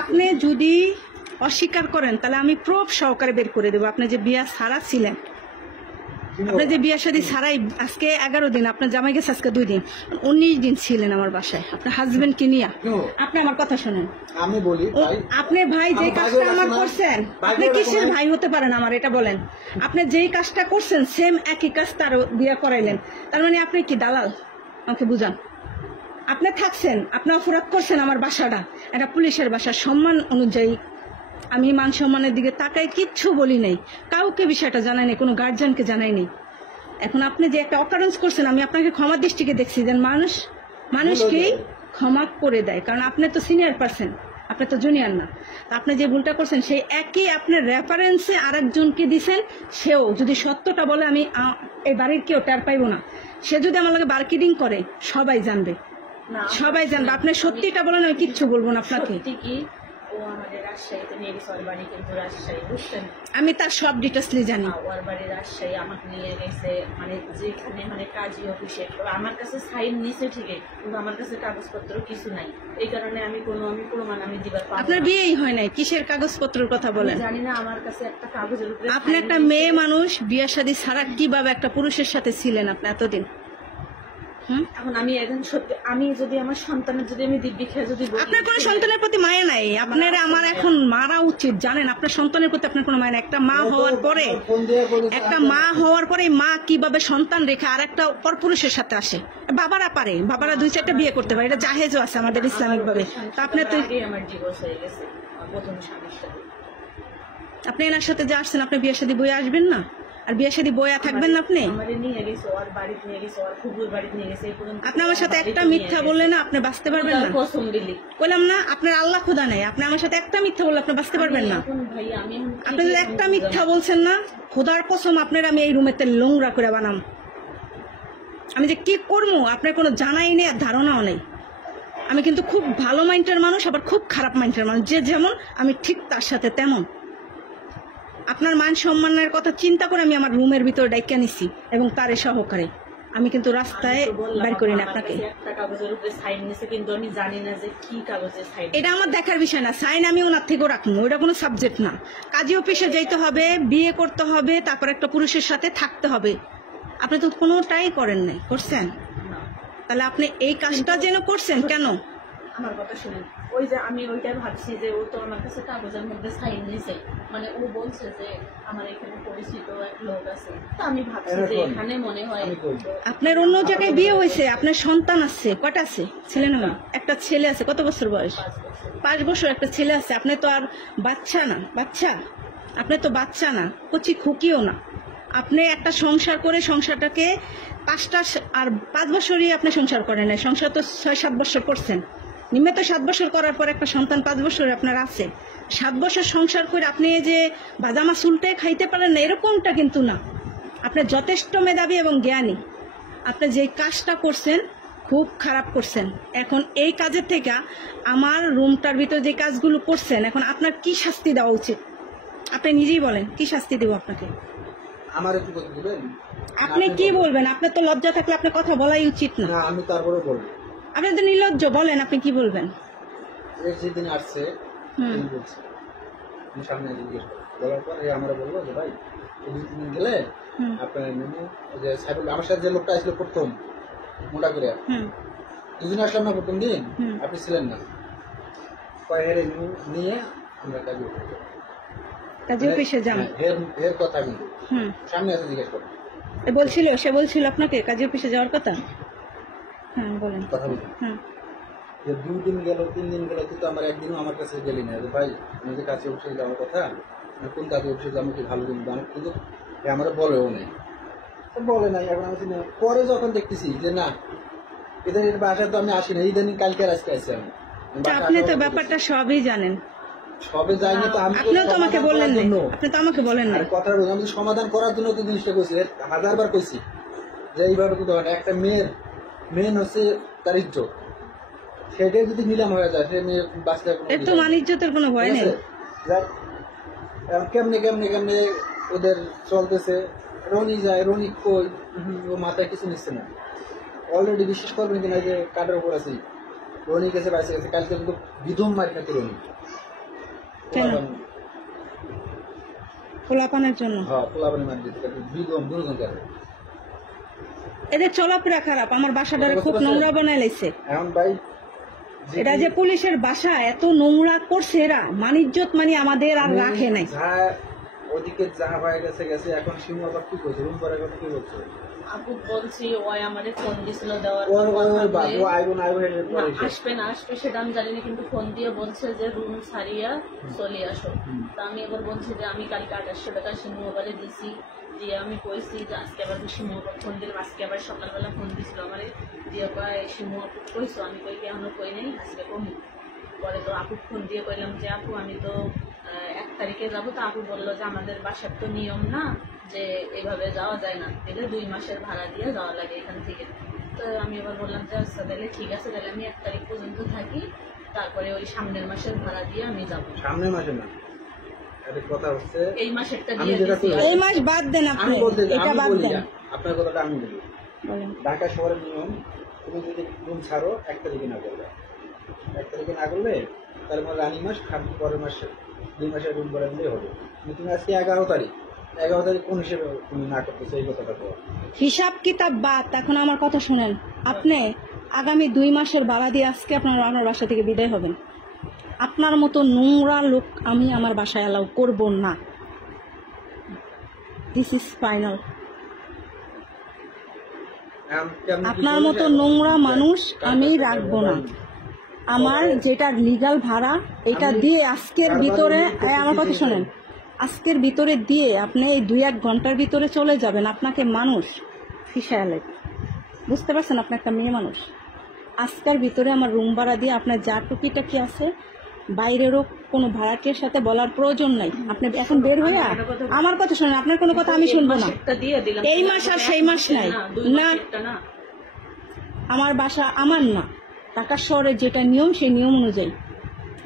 আপনি যদি অস্বীকার করেন তাহলে আমি প্রুফ সহকারে বের করে দেবো। আপনি যে বিয়া ছাড়া ছিলেন, আপনি যে বিয়া শাদী ছাড়াই আজকে 11 দিন, আপনার জামাই গেছে আজকে 2 দিন, 19 দিন ছিলেন আমার বাসায় আপনার হাজবেন্ড কে নিয়ে। আপনি আমার কথা শোনেন, আমি বলি আপনি ভাই যে কাজটা আমার করছেন, আপনি কিসের ভাই হতে পারেন আমার এটা বলেন। আপনি যেই কাজটা করছেন সেম একই কাজ তার বিয়া করাইলেন, তার মানে আপনি কি দালাল? আমাকে বুঝান। আপনি থাকছেন, আপনি অপরাধ করছেন আমার বাসাটা, এটা পুলিশের বাসা, সম্মান অনুযায়ী আমি মান সম্মানের দিকে তাকাই, কিচ্ছু বলি নাই, কাউকে বিষয়টা জানাই নাই, কোনো গার্জিয়ানকে জানাই নাই। এখন আপনি যে একটা অকারেন্স করছেন, আমি আপনাকে ক্ষমা দৃষ্টিকে দেখছি যে মানুষকেই ক্ষমা করে দেয়, কারণ আপনি তো সিনিয়র পার্সন, আপনি তো জুনিয়র না। আপনি যে ভুলটা করছেন সেই একই আপনার রেফারেন্সে আরেকজনকে দিচ্ছেন, সেও যদি সত্যটা বলে আমি এই বাড়ির কেউ টের পাইব না। সে যদি আমার লগে মার্কেটিং করে সবাই জানবে, সবাই জানবে। আপনি সত্যিটা বলেন, আমি কিচ্ছু বলবো না আপনাকে। আমি তার সব ডিটেলসলি জানি। ওর বাড়ি রাজশাহী, আমাকে নিয়ে গেছে মানে যেখানে মানে কাজী অফিসে, আমার কাছে সাইন নিছে ঠিকই, কিন্তু আমার কাছে কাগজপত্র কিছু নাই। এই কারণে আমি প্রমাণ আমি দিবার পারবো না। আপনার বিয়েই হয় নাই, কিসের কাগজপত্রের কথা বলেন? জানি না, আমার কাছে একটা কাগজের উপরে। আপনি একটা মেয়ে মানুষ, বিয়ে শাদী ছাড়া কিভাবে একটা পুরুষের সাথে ছিলেন আপনি এতদিন? এখন আমি একজন সত্যি, আমি যদি আমার সন্তানের যদি আমি দিব্যি খেয়ে যদি আপনার কোনো সন্তানের প্রতি মায়া নাই, আপনার আমার এখন মারা উচিত জানেন। আপনার সন্তানের প্রতি আপনার কোনো মায়া নাই। একটা মা হওয়ার পরে মা কিভাবে সন্তান রেখে আর একটা পরপুরুষের সাথে আসে? বাবারা পারে, বাবারা 2-4টা বিয়ে করতে পারে, এটা জাহেজও আছে আমাদের ইসলামিক ভাবে। তা আপনি তো আমার ডিভোর্স হয়ে গেছে প্রথম স্বামীর সাথে। আপনি এনার সাথে যে আসছেন, আপনি বিয়ে শাদী বয়ে আসবেন না? আর বিয়ে শাদী বয়া থাকবেন না আপনি? আপনি আমার সাথে একটা মিথ্যা বললে না আপনি বাঁচতে পারবেন না। বললাম না আপনার আল্লাহ খোদা নাই, আপনি আমার সাথে একটা মিথ্যা বললে আপনি বাঁচতে পারবেন না। আপনি যদি একটা মিথ্যা বলছেন না, খোদার কসম আপনার আমি এই রুমেতে নোংরা করে বানাম। আমি যে কি করবো আপনার কোনো জানাই নেই আর ধারণাও নেই। আমি কিন্তু খুব ভালো মাইন্ডের মানুষ, আবার খুব খারাপ মাইন্ডের মানুষ। যে যেমন আমি ঠিক তার সাথে তেমন। আপনার মান সম্মানের কথা চিন্তা করে আমি আমার রুমের ভিতরে ডাইকা নিছি এবং তারে সহকারে। আমি কিন্তু রাস্তায় বের করি না আপনাকে। এটা আমার দেখার বিষয় না। সাইন আমি ওনার থেকেও রাখবো, ওটা কোনো সাবজেক্ট না। কাজী অফিসে যাইতে হবে, বিয়ে করতে হবে, তারপর একটা পুরুষের সাথে থাকতে হবে। আপনি তো কোনোটাই করেন নাই, করছেন? তাহলে আপনি এই কাজটা যেন করছেন কেন? আমার কথা শুনেন, ওই যে আমি ওইটাই ভাবছি যে ও তো আমার কাছে কাগজের মধ্যে সাইন নিয়েছে, মানে ও বলছে যে আমার এখানে পরিচিত এক লোক আছে, তো আমি ভাবছি যে এখানে মনে হয় আপনার অন্য জায়গায় বিয়ে হয়েছে, আপনার সন্তান আছে, কটা আছে? ছেলে না, একটা ছেলে আছে। কত বছর বয়স? 5 বছর একটা ছেলে আছে। আপনি তো আর বাচ্চা না, আপনি তো বাচ্চা না, কচি খুকিও না। আপনি একটা সংসার করে সংসারটাকে 5 বছরই আপনি সংসার করেন না। সংসার তো 6-7 বছর করছেন। নিম্নে তো 7 বছর করার পর একটা সন্তান 5 বছর আপনার আছে। 7 বছর সংসার করে আপনি যে বাদামা চুলটাই খাইতে পারেন না এরকমটা কিন্তু না। আপনি যথেষ্ট মেধাবী এবং জ্ঞানী। আপনি যে কাজটা করছেন খুব খারাপ করছেন। এখন এই কাজের থেকে আমার রুমটার ভিতরে যে কাজগুলো করছেন, এখন আপনার কি শাস্তি দেওয়া উচিত? আপনি নিজেই বলেন, কি শাস্তি দেব আপনাকে? আমার একটু কথা বলবেন? আপনি কি বলবেন? আপনার তো লজ্জা থাকলে আপনার কথা বলাই উচিত না। আমি তারপরে বলবো। আপনি তো নির্লজ্জ, বলেন আপনি কি বলবেন? যেদিন আসছে সামনে জিজ্ঞেস বলার পর আমরা বললো যে ভাই 2-3 দিন গেলে আপনার মেনু যে আমার সাথে যে লোকটা আসলো প্রথম মোটা করে, দুদিন আসলাম না প্রথম দিন, আপনি ছিলেন না, নিয়ে আমরা কাজী অফিসে যান। এর কথা কিন্তু সামনে এসে জিজ্ঞেস করো সে বলছিল আপনাকে কাজী অফিসে যাওয়ার কথা। হ্যাঁ বলেন, কথা বলুন। যে 2 দিন গেল 3 দিন গেল, কিন্তু আমার একদিনও আমার কাছে গেলি না ভাই আমি যে কাজী অফিসে যাওয়ার কথা, কোন কাজী অফিসে যাবো কি ভালো দিন দাম, কিন্তু আমরা বলেও নেই, বলে নাই। এখন আমি পরে যখন দেখতেছি যে না এদের বাসায় তো আমি আসি না, ইদানিং কালকে আজকে আসছি আমি। আপনি তো ব্যাপারটা সবই জানেন। সবে যাইনি তো আমি, আপনিও তো আমাকে বললেন না, আপনি তো আমাকে বলেন না। কথা বলছি, আমি সমাধান করার জন্য তো জিনিসটা কইছি, 1000বার কইছি যে এইভাবে তো একটা মেন হচ্ছে তার ইজ্জত, সেটাই যদি নিলাম হয়ে যায় সে মেয়ে বাঁচতে এর তো মান ইজ্জতের কোনো ভয় নেই। কেমনে কেমনে কেমনে ওদের চলতেছে। রনি যায়, রনি কই, ও মাথায় কিছু নিচ্ছে না। অলরেডি বিশ্বাস করবেন কিনা যে কাঠের উপর আছি, রনি গেছে বাইসে গেছে, কালকে কিন্তু বিধম মার খাতে রনি। কেন? পোলাপানের জন্য? হ্যাঁ, পোলাপানের মার দিতে বিধম দুজন গেল। এদের চলাফেরা খারাপ, আমার বাসাটারে খুব নোংরা বানাই লাইছে। এখন ভাই এটা যে পুলিশের বাসা এত নোংরা করছে এরা, মানিজ্জত মানে আমাদের আর রাখে নাই। যা ওদিকে যা হয়ে গেছে গেছে, এখন শিমু আবার কি করছে, রুম করার কথা কি বলছে? আপু বলছি ওই আমাদের ফোন দিছিল দেওয়ার ও আইবো না আইবো হেডের পরে আসবে না আসবে সেটা আমি জানি না, কিন্তু ফোন দিয়ে বলছে যে রুম ছাড়িয়া চলে আসো। তা আমি এবার বলছি যে আমি কালকে 2800 টাকা শিমু আবারে দিছি, দিয়ে আমি কইছি যে আজকে আবার শিমু আবার ফোন দিলাম, আজকে আবার সকালবেলা ফোন দিছিল আমারে, দিয়ে কয় শিমু আপু কইছো, আমি কই এখনো কই নাই, আজকে কমি। পরে তো আপু ফোন দিয়ে কইলাম যে আপু আমি তো 1 তারিখে যাবো। তো আপু বললো যে আমাদের বাসার তো নিয়ম না যে এভাবে যাওয়া যায় না, দিলে 2 মাসের ভাড়া দিয়ে যাওয়া লাগে এখান থেকে। তো আমি এবার বললাম যে আচ্ছা তাহলে ঠিক আছে, তাহলে আমি 1 তারিখ পর্যন্ত থাকি, তারপরে ওই সামনের মাসের ভাড়া দিয়ে আমি যাবো। সামনের মাসে না, একটা কথা হচ্ছে এই মাসেরটা আমি দিয়ে যেটা দিছি। করি- এই মাস বাদ দেন আমি আপনি, বলতে এটা বাদ দেন। আপনার কথাটা আমি বলি। বলেন। ঢাকা শহরের নিয়ম, তুমি যদি রুম ছাড়ো 1 তারিখে না করবে, 1 তারিখে না করলে তাহলে আমার রানি মাস পরের মাসে 2 মাসের রুম ভাড়া দিলেই হবে। কিন্তু তুমি আজকে 11 তারিখ কোন হিসেবে তুমি না করতেছো, এই কথাটা তো হিসাব কিতাব বাদ, এখন আমার কথা শুনেন। আপনি আগামী 2 মাসের ভাড়া দিয়ে আজকে আপনার বাসা থেকে বিদায় হবেন। আপনার মতো নোংরা লোক আমি আমার বাসায় অ্যালাউ করব না। This is final. আপনার মতো নোংরা মানুষ আমি রাখবো না। আমার যেটা লিগ্যাল ভাড়া এটা দিয়ে আজকের ভিতরে, আমার কথা শোনেন, আজকের ভিতরে দিয়ে আপনি এই 2-1 ঘন্টার ভিতরে চলে যাবেন। আপনাকে মানুষ ফিসায়ালে, বুঝতে পারছেন? আপনি একটা মেয়ে মানুষ। আজকের ভিতরে আমার রুম ভাড়া দিয়ে আপনার যা টুকিটাকি আছে, বাইরেরও কোনো ভাড়াটির সাথে বলার প্রয়োজন নাই। আপনি এখন বের হইয়া আমার কথা শোনেন, আপনার কোনো কথা আমি শুনবো না। এই মাস আর সেই মাস নাই না, আমার বাসা আমার না, ঢাকা শহরের যেটা নিয়ম সেই নিয়ম অনুযায়ী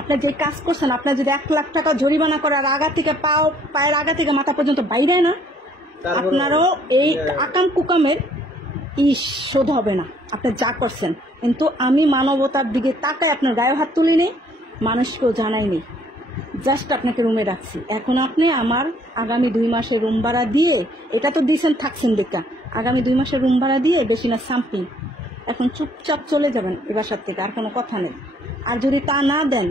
আপনি যে কাজ করছেন, আপনার যদি 1 লাখ টাকা জরিমানা করার আগা থেকে পায়ের আগা থেকে মাথা পর্যন্ত বাইরে না, আপনারও এই আকাম কুকামের শোধ হবে না আপনি যা করছেন। কিন্তু আমি মানবতার দিকে তাকায় আপনার গায়ে হাত তুলিনি, মানুষকেও জানাইনি, জাস্ট আপনাকে রুমে রাখছি। এখন আপনি আমার আগামী 2 মাসের রুম ভাড়া দিয়ে, এটা তো দিয়েছেন থাকছেন দেখা, আগামী 2 মাসের রুম ভাড়া দিয়ে বেশি না সামথিং, এখন চুপচাপ চলে যাবেন এ বাসার থেকে, আর কোনো কথা নেই। আর যদি তা না দেন,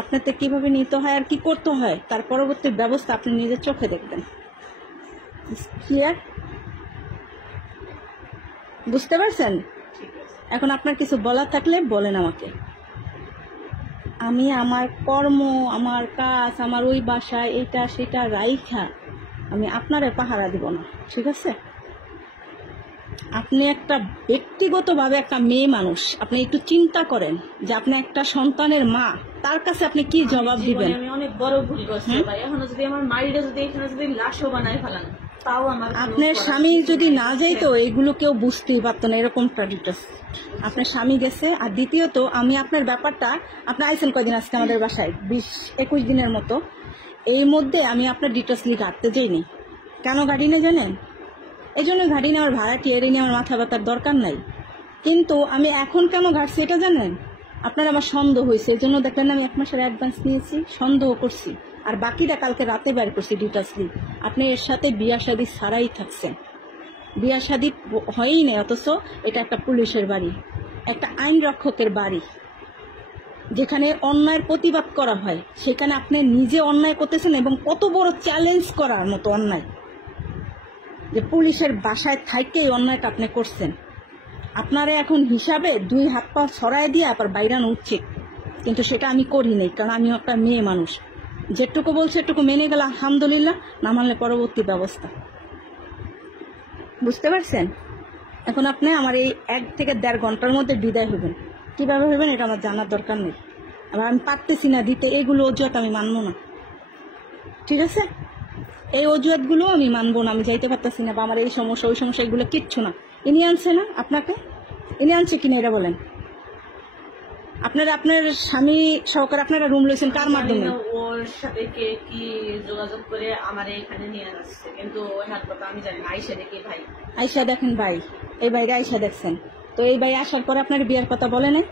আপনাতে কিভাবে নিতে হয় আর কি করতে হয় তার পরবর্তী ব্যবস্থা আপনি নিজের চোখে দেখবেন। ক্লিয়ার? বুঝতে পারছেন? এখন আপনার কিছু বলার থাকলে বলেন আমাকে। আমি আমার কর্ম, আমার কাজ, আমার ওই বাসায় এটা সেটা রাইখা আমি আপনারে পাহারা দিব না, ঠিক আছে? আপনি একটা ব্যক্তিগতভাবে একটা মেয়ে মানুষ, আপনি একটু চিন্তা করেন যে আপনি একটা সন্তানের মা, তার কাছে আপনি কি জবাব দিবেন? আমি অনেক বড় ভুল করছি ভাই, এখনো যদি আমার মাইরে যদি এখানে যদি লাশও বানায় ফেলান তাও আমার আপনার স্বামী যদি না যাইতো এগুলো কেউ বুঝতেই পারতো না, এরকম ডিটেলস। আপনার স্বামী গেছে। আর দ্বিতীয়ত আমি আপনার ব্যাপারটা, আপনি আইসেন কয়দিন আজকে আমাদের বাসায়, 20-21 দিনের মতো, এই মধ্যে আমি আপনার ডিটেলসলি ঘাটতে যাইনি। কেন ঘাটি না জানেন? এই জন্য ঘাটি না, আমার ভাড়া টিয়ারি নিয়ে আমার মাথা ব্যথার দরকার নাই। কিন্তু আমি এখন কেন ঘাটছি এটা জানেন? আপনার আমার সন্দেহ হয়েছে, এই জন্য দেখলেন আমি 1 মাসের অ্যাডভান্স নিয়েছি, সন্দেহ করছি, আর বাকিটা কালকে রাতে বের করছি ডিটেলসলি। আপনি এর সাথে বিয়া শাদী ছাড়াই থাকছেন, বিয়া শাদী হয়ই না, অথচ এটা একটা পুলিশের বাড়ি, একটা আইন রক্ষকের বাড়ি, যেখানে অন্যায়ের প্রতিবাদ করা হয়, সেখানে আপনি নিজে অন্যায় করতেছেন, এবং কত বড় চ্যালেঞ্জ করার মতো অন্যায়, যে পুলিশের বাসায় থাইকেই অন্যায়টা আপনি করছেন। আপনারা এখন হিসাবে 2 হাত পা ছড়াই দিয়ে আবার বাইরানো উচিত, কিন্তু সেটা আমি করি নাই, কারণ আমি একটা মেয়ে মানুষ। যেটুকু বলছে এটুকু মেনে গেলে আলহামদুলিল্লাহ, না মানলে পরবর্তী ব্যবস্থা। বুঝতে পারছেন? এখন আপনি আমার এই 1 থেকে 1.5 ঘন্টার মধ্যে বিদায় হবেন। কিভাবে হবেন এটা আমার জানার দরকার নেই, আবার আমি পারতেছি না দিতে, এইগুলো অজুহাত আমি মানবো না, ঠিক আছে? এই অজুহাতগুলো আমি মানবো না, আমি যাইতে পারতেছি না, বা আমার এই সমস্যা ওই সমস্যা, এগুলো কিচ্ছু না। ইনি আনছে না আপনাকে? ইনি আনছে কিনা এটা বলেন? আপনার স্বামী সহকারে আপনারা রুম লইছেন কার মাধ্যমে? ওর সাথে কে কি যোগাযোগ করে আমার এখানে নিয়ে আসছে, কিন্তু ওনার কথা আমি জানি না। আইসা দেখি ভাই, আইসা দেখেন ভাই, এই বাইরে আইসা দেখছেন তো, এই ভাই আসার পরে আপনার বিয়ের কথা বলে নাই?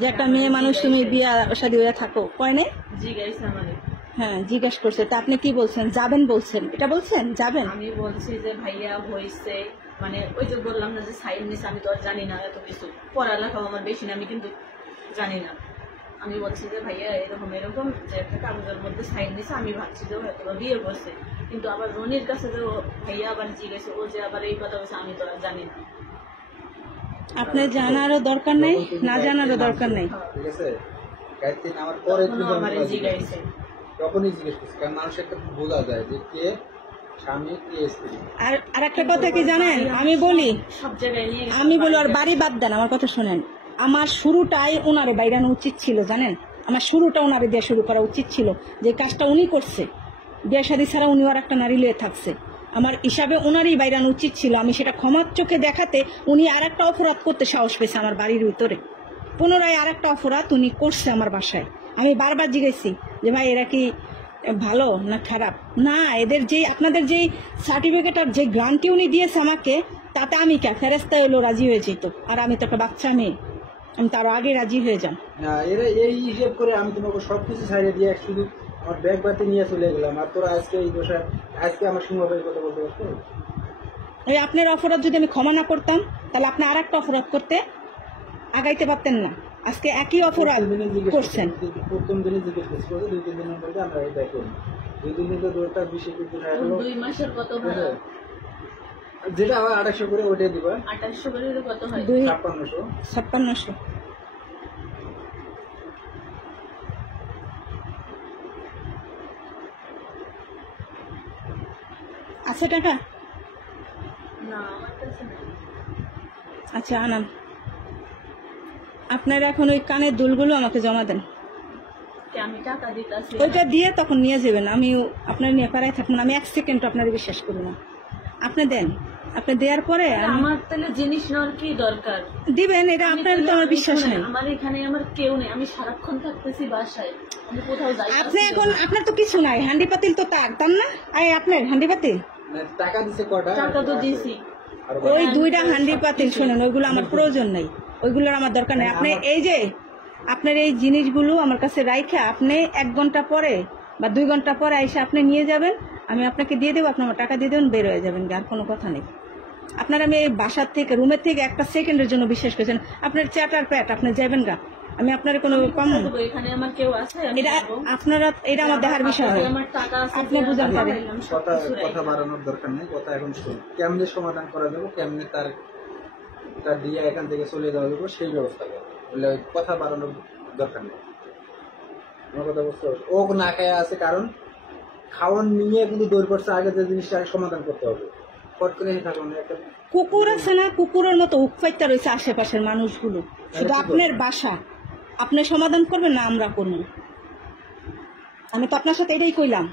যে একটা মেয়ে মানুষ তুমি বিয়া শাদী হয়ে থাকো, কয় নাই? জিজ্ঞাসা আমারে। হ্যাঁ জিজ্ঞেস করছে, তা আপনি কি বলছেন? যাবেন বলছেন, এটা বলছেন যাবেন? আমি বলছি যে ভাইয়া হয়েছে, মানে ওই যে বললাম না যে সাইন নিছে, আমি তো আর জানি না এত কিছু, পড়ালেখাও আমার বেশি না, আমি কিন্তু জানি না। আমি বলছি যে ভাইয়া এরকম এরকম যে একটা কাগজের মধ্যে সাইন নিছে, আমি ভাবছি যে ও হয়তো বা বিয়ে করছে, কিন্তু আবার রনির কাছে যে ও ভাইয়া আবার জিজ্ঞেসে ও যে আবার এই কথা বলছে, আমি তো আর জানি না। আপনার জানারও দরকার নাই, না জানারও দরকার নাই। ঠিক আছে, গায়ত্রী আমার পরে তখনও আমারে জিজ্ঞাসে। তখনই জিজ্ঞেস করছি, কারণ মানুষ একটা বোঝা যায় যে কে স্বামী কে স্ত্রী। আর একটা কথা কি জানেন, আমি বলি, সব জায়গায় নিয়ে গেছে। আমি বলি, আর বাড়ি বাদ দেন, আমার কথা শোনেন। আমার শুরুটাই ওনারে বাইরানো উচিত ছিল, জানেন? আমার শুরুটা ওনারে দিয়ে শুরু করা উচিত ছিল। যে কাজটা উনি করছে, বিয়ে শাদী ছাড়া উনি আর একটা নারী লিয়ে থাকছে, আমার হিসাবে ওনারই বাইরানো উচিত ছিল। আমি সেটা ক্ষমার চোখে দেখাতে উনি আর একটা অপরাধ করতে সাহস পেয়েছে আমার বাড়ির ভিতরে। পুনরায় আর একটা অপরাধ উনি করছে আমার বাসায়। আমি বারবার জিজ্ঞেসি যে ভাই এরা কি ভালো না খারাপ? না, এদের যে আপনাদের যেই সার্টিফিকেট আর যে গ্রান্টটি উনি দিয়েছে আমাকে, তাতে আমি কে ফেরেস্তায় হলো রাজি হয়ে যেত। আর আমি তো একটা বাচ্চা মেয়ে, আমি তার আগে রাজি হয়ে যান। না, এরা এই হিসেব করে আমি তোমাকে সবকিছু ছাড়িয়ে দিয়ে শুধু আমার ব্যাগ বাতি নিয়ে চলে গেলাম। আর তোরা আজকে এই দোষা আজকে আমার সিংহবাড়ির কথা বলতে পারছো? এই আপনার অপরাধ যদি আমি ক্ষমা না করতাম, তাহলে আপনি আর একটা অপরাধ করতে আগাইতে পারতেন না। আজকে একই অপরাধ করছেন। প্রথম দিনে জিজ্ঞেস করছি, 2-3 দিনের মধ্যে আমরা এটা করি। 2-3 দিন তো দৌড়টা 20-21 দিন হলো। 2 মাসের কত ভাড়া? যেটা আবার 2800 করে ওইটাই দিবা। 2800 করে কত হয়? 5600। আছে টাকা? না আমার কাছে নাই। আচ্ছা আনাম। আপনারা এখন ওই কানের দুলগুলো আমাকে জমা দেন। কি আমি টাকা দিতাছি? ওইটা দিয়ে তখন নিয়ে যাবেন। আমি আপনার নিয়ে পাড়ায় থাকুন, আমি 1 সেকেন্ড আপনার বিশ্বাস করি না। আপনি দেন, আপনি দেওয়ার পরে আমার তাহলে জিনিস নেওয়ার কি দরকার? দিবেন, এটা আপনার তো আমার বিশ্বাস নেই। আমার এখানে আমার কেউ নেই, আমি সারাক্ষণ থাকতেছি বাসায়, আমি কোথাও যাই। আপনি এখন আপনার তো কিছু নাই, হান্ডি পাতিল তো তার না? আপনার হান্ডি পাতিল টাকা দিছে কটা? টাকা তো দিছি। ওই 2টা হান্ডি পাতিল শোনেন, ওইগুলো আমার প্রয়োজন নাই, ওইগুলোর আমার দরকার নেই। আপনি এই যে আপনার এই জিনিসগুলো আমার কাছে রাইখে আপনি 1 ঘন্টা পরে বা 2 ঘন্টা পরে এসে আপনি নিয়ে যাবেন, আমি আপনাকে দিয়ে দেবো, আপনি আমার টাকা দিয়ে দেবেন, বের হয়ে যাবেন। আর কোনো কথা নেই। আপনার আমি এই বাসার থেকে রুমের থেকে 1 সেকেন্ডের জন্য বিশ্বাস করছেন, আপনার চ্যাটার প্যাট আপনি যাবেন গা, আমি আপনার কোনো কম। এখানে আমার কেউ আছে? এটা আপনারা, এটা আমার দেখার বিষয় হয়, আমার টাকা আছে, আপনি বুঝান পারেন। কথা বাড়ানোর দরকার নেই, কথা এখন শুন। কেমনে সমাধান করা যাবে, কেমনে তার দিয়ে এখান থেকে চলে যাওয়া যাবে সেই ব্যবস্থা করো। বলে কথা বাড়ানোর দরকার নেই। আমার কথা বুঝতে পারছো? ও না খায় আছে, কারণ খাওয়ান নিয়ে কিন্তু দৌড় করছে, আগে যে জিনিসটা সমাধান করতে হবে। ফট করে থাকলো না একটা কুকুর আছে না, কুকুরের মতো উৎপাইতা রয়েছে আশেপাশের মানুষগুলো। শুধু আপনার বাসা আপনি সমাধান করবেন না আমরা করবো। আমি তো আপনার সাথে এটাই কইলাম,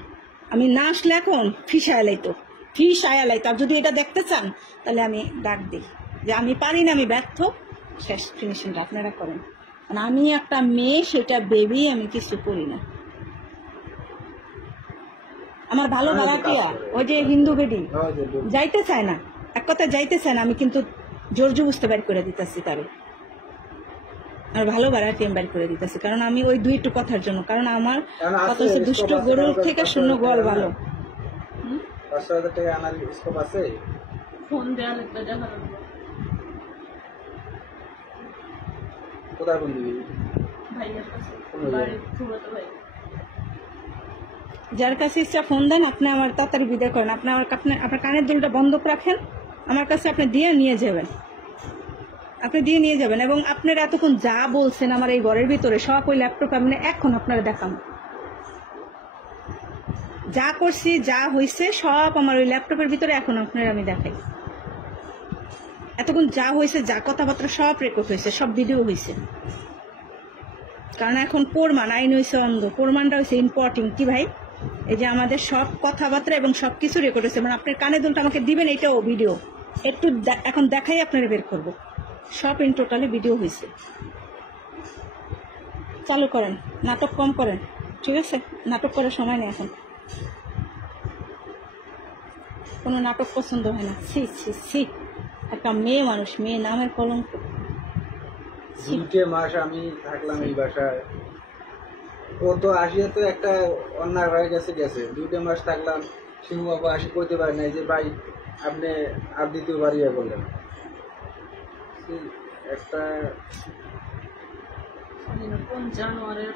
আমি না আসলে এখন ফিস আয়ালাইতো, ফিস আয়ালাইতো। আর যদি এটা দেখতে চান তাহলে আমি ডাক দিই যে আমি পারি না, আমি ব্যর্থ, শেষ ফিনিশিংটা আপনারা করেন। কারণ আমি একটা মেয়ে, সেটা বেবি, আমি কিছু করি না। আমার ভালো ভাড়াটিয়া ওই যে হিন্দু বেডি যাইতে চায় না, এক কথা যাইতে চায় না, আমি কিন্তু জোর বুঝতে বের করে দিতেছি তারে। আর ভালো ভাড়াটিয়া বের করে দিতেছি, কারণ আমি ওই 2 কথার জন্য। কারণ আমার কথা হচ্ছে দুষ্ট গরুর থেকে শূন্য গোয়াল ভালো। 5,000 টাকা আনার স্কোপ আছে? ফোন দেওয়া লাগবে, দেখা লাগবে। কোথায় ফোন দিবি? ভাইয়ের কাছে, বাড়ির ফুফাতো ভাই। যার কাছে ইচ্ছা ফোন দেন, আপনি আমার তাড়াতাড়ি বিদায় করেন। আপনার কানের দুলটা বন্ধ রাখেন, আমার কাছে আপনি দিয়ে নিয়ে যাবেন, আপনি দিয়ে নিয়ে যাবেন। এবং আপনারা এতক্ষণ যা বলছেন আমার এই ঘরের ভিতরে সব ওই ল্যাপটপ আপনি এখন আপনারা দেখান, যা করছি যা হয়েছে সব আমার ওই ল্যাপটপের ভিতরে এখন আপনারা আমি দেখাই। এতক্ষণ যা হয়েছে, যা কথাবার্তা সব রেকর্ড হয়েছে, সব ভিডিও হয়েছে। কারণ এখন প্রমাণ, আইন হয়েছে অন্ধ, প্রমাণটা হয়েছে ইম্পর্টেন্ট। কি ভাই, এই যে আমাদের সব কথাবার্তা এবং সবকিছু রেকর্ড হয়েছে, মানে আপনার কানে দুলটা আমাকে দিবেন, এটাও ভিডিও একটু এখন দেখাই আপনারা বের করবো। সব ইন টোটালি ভিডিও হয়েছে। চালু করেন, নাটক কম করেন, ঠিক আছে? নাটক করার সময় নেই এখন, কোনো নাটক পছন্দ হয় না। ছি ছি ছি, একটা মেয়ে মানুষ, মেয়ে নামের কলঙ্ক। 2 মাস আমি থাকলাম এই বাসায়। ও তো আসিয়া তো একটা অন্যায় হয়ে গেছে 2 মাস থাকলাম। সিংহ বাবা আসি কইতে পারে নাই যে ভাই আপনি আর দ্বিতীয়বার ইয়ে করলেন। একটা কোন জানোয়ারের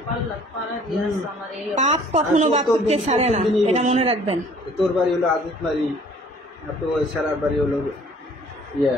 পাড়া দিয়ে আসছে আমার এই পাপ কখনো বাপকে ছাড়ে না, এটা মনে রাখবেন। তোর বাড়ি হলো আজিতমারি, আর তো ওই সারার বাড়ি হলো ইয়ে